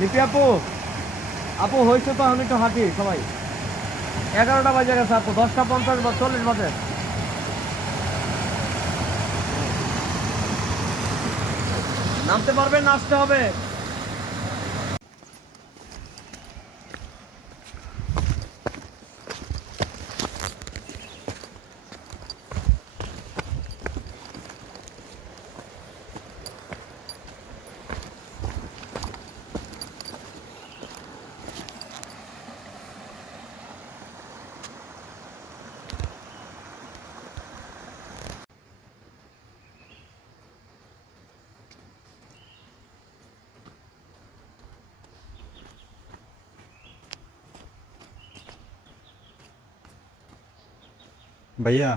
লিপি আপু, আপু হয়েছে তো, আমি একটু হাঁটি সবাই। 11টা বাজে গেছে আপু, 10টা 50 বা 40 বাজে। নামতে পারবেন না, আসতে হবে। भैया